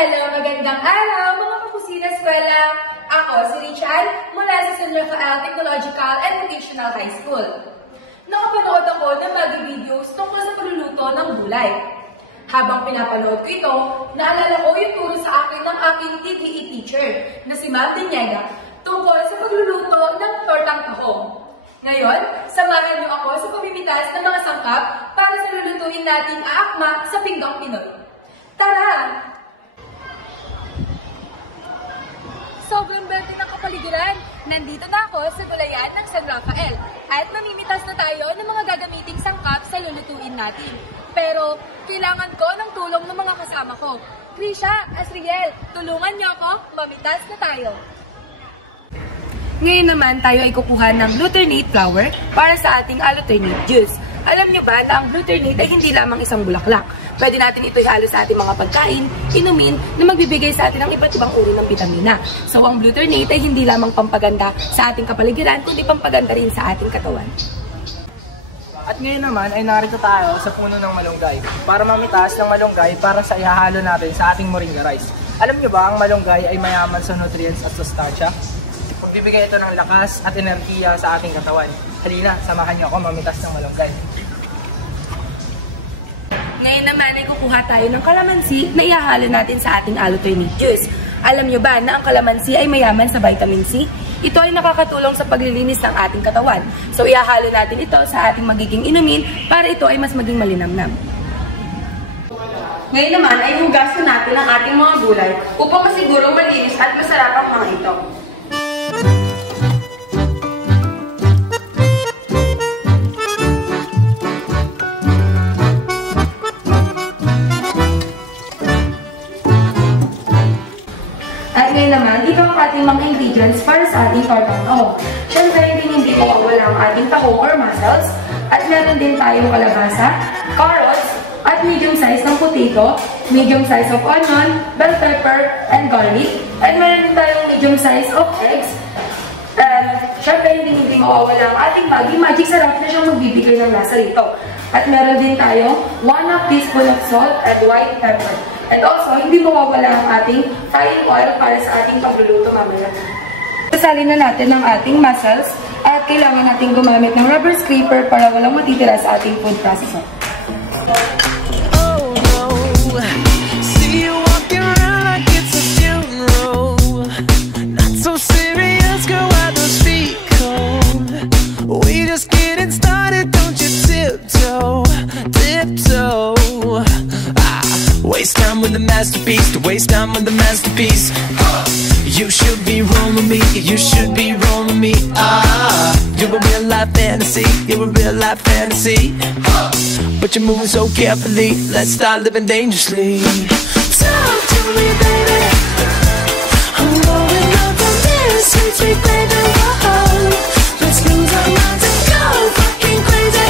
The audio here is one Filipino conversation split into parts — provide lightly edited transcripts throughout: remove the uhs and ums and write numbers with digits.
Hello, magandang araw mga kakusina eskwela. Ako si Richard mula sa San Rafael Technological and Vocational High School. Nakapanood ako ng bagay videos tungkol sa pagluluto ng gulay. Habang pinapanood ko ito, naalala ko yung turo sa akin ng aking TTE teacher na si Ma'am Diniega tungkol sa pagluluto ng tortang tahong. Ngayon, samahan niyo ako sa pamimitas ng mga sangkap para sa lulutuin nating aakma sa Pinggang Pinoy. Tara! Sobrang berte ng kapaligiran. Nandito na ako sa gulayan ng San Rafael at mamimitas na tayo ng mga gagamiting sangkap sa lulutuin natin. Pero kailangan ko ng tulong ng mga kasama ko. Krisha, Asriel, tulungan niyo ako, mamitas na tayo. Ngayon naman tayo ay kukuha ng glutinate flour para sa ating alloternate juice. Alam niyo ba na ang glutinate ay hindi lamang isang bulaklak. Pwede natin ito ihalo sa ating mga pagkain, inumin, na magbibigay sa atin ng iba't ibang uri ng bitamina. So ang glutinate ay hindi lamang pampaganda sa ating kapaligiran, kundi pampaganda rin sa ating katawan. At ngayon naman ay narito tayo sa puno ng malunggay para mamitaas ng malunggay para sa ihahalo natin sa ating moringa rice. Alam niyo ba ang malunggay ay mayaman sa nutrients at sustansya? Magbibigay ito ng lakas at enerhiya sa ating katawan. Halina, samahan niyo ako mamitas ng malunggay. Ngayon naman ay kukuha tayo ng kalamansi na ihahalo natin sa ating alloternate juice. Alam niyo ba na ang kalamansi ay mayaman sa vitamin C? Ito ay nakakatulong sa paglilinis ng ating katawan. So ihahalo natin ito sa ating magiging inumin para ito ay mas maging malinamnam. Ngayon naman ay hugasan natin ang ating mga gulay upang masigurong malinis at masarap ang mga ito. At ngayon naman, ito ang ating mga ingredients para sa ating tortang tahong. Siyempre, hindi mawawala ang ating tahong or mussels. At meron din tayong kalabasa, carrots, at medium size ng potato, medium size of onion, bell pepper, and garlic. At meron din tayong medium size of eggs. Siyempre, hindi mawawala ang ating Maggi. Magic sarap na siyang magbibigay ng lasa rito. At meron din tayong 1/2 teaspoon of salt and white pepper. And also, hindi mawawala ang ating frying oil para sa ating pagluluto mamaya. Sasalin na natin ang ating mussels at kailangan natin gumamit ng rubber scraper para walang matitira sa ating food processor. Oh no, see you walking around like it's a funeral. Not so serious, girl, why those feet cold? We just getting started, don't you tiptoe, tiptoe. Waste time with the masterpiece, to waste time with the masterpiece. You should be rolling me, you should be rolling me. You're a real life fantasy, you're a real life fantasy. But you're moving so carefully, let's start living dangerously. Talk to me, baby. I'm going up on this sweet, sweet baby. Whoa. Let's lose our minds and go fucking crazy.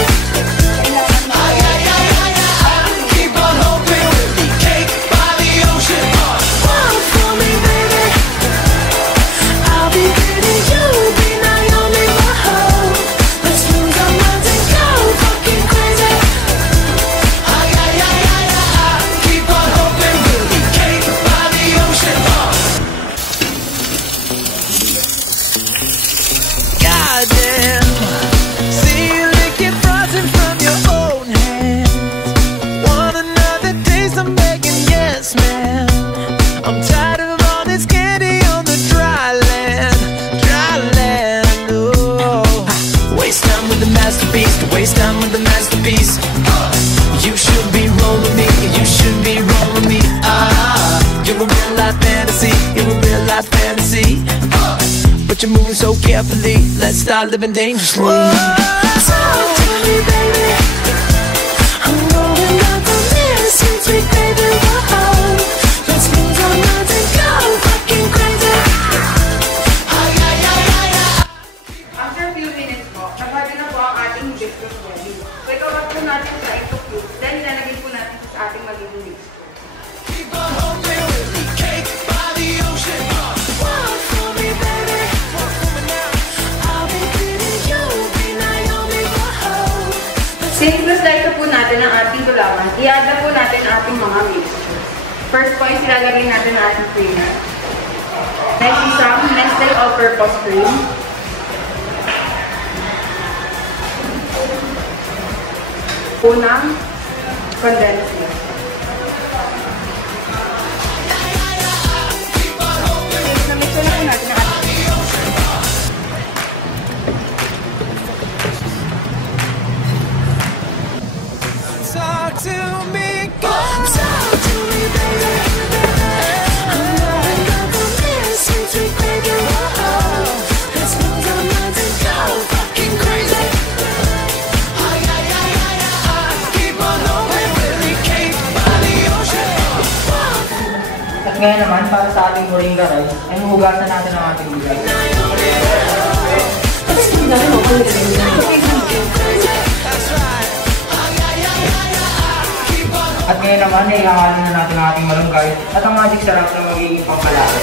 Waste time with the masterpiece. You should be rolling me, you should be rolling me. You're a real life fantasy, you're a real life fantasy. But you're moving so carefully, let's start living dangerously. Talk to me, baby. I'm going up on this sweet, sweet baby. Whoa. Let's lose our minds and go fucking crazy. After a few minutes po, nabagi na po ang ating hibiscus jelly. So ikaw po natin sa ito cube, then ilalagay po natin sa ating magiging mix. Keep on hoping we'll be cake by the ocean. Walk for me, baby. Walk for me now. I'll be pretty, you'll be Naomi. Whoa. Since na po natin ang ating gulaman, i-add na po natin ang ating mga mixture. First po is ilalagay natin ang ating cream. Next is some Nestle all-purpose cream. Unang condensed milk. Namix na po natin ang ating Talk to me, God. Talk to me, baby. I'm not about this sweet baby. Whoa, let's lose our minds and go fucking crazy. Ay, ay, ay, ay, ay. Keep on hoping we'll escape by the ocean. At ngayon naman, para sa ating moringa rice, ay hugasan natin ang ating gulay. At ngayon naman, ay ihahalin na natin ang ating malunggay at ang magic sarap na magiging pangkalasa.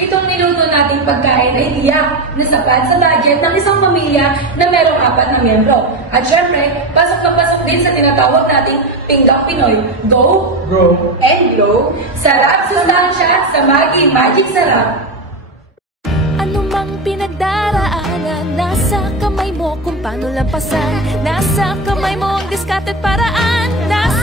Itong niluto nating pagkain ay tiyak na sapat sa budget ng isang pamilya na merong 4 na miyembro. At syempre, pasok na pasok din sa tinatawag nating Pinggang Pinoy. Go! Grow! And glow! Sarap sustansya sa Maggi Magic Sarap! Ano mang pinagdaraanan, nasa kamay mo kung paano lampasan. Nasa kamay mo ang diskarte at paraan. Nasa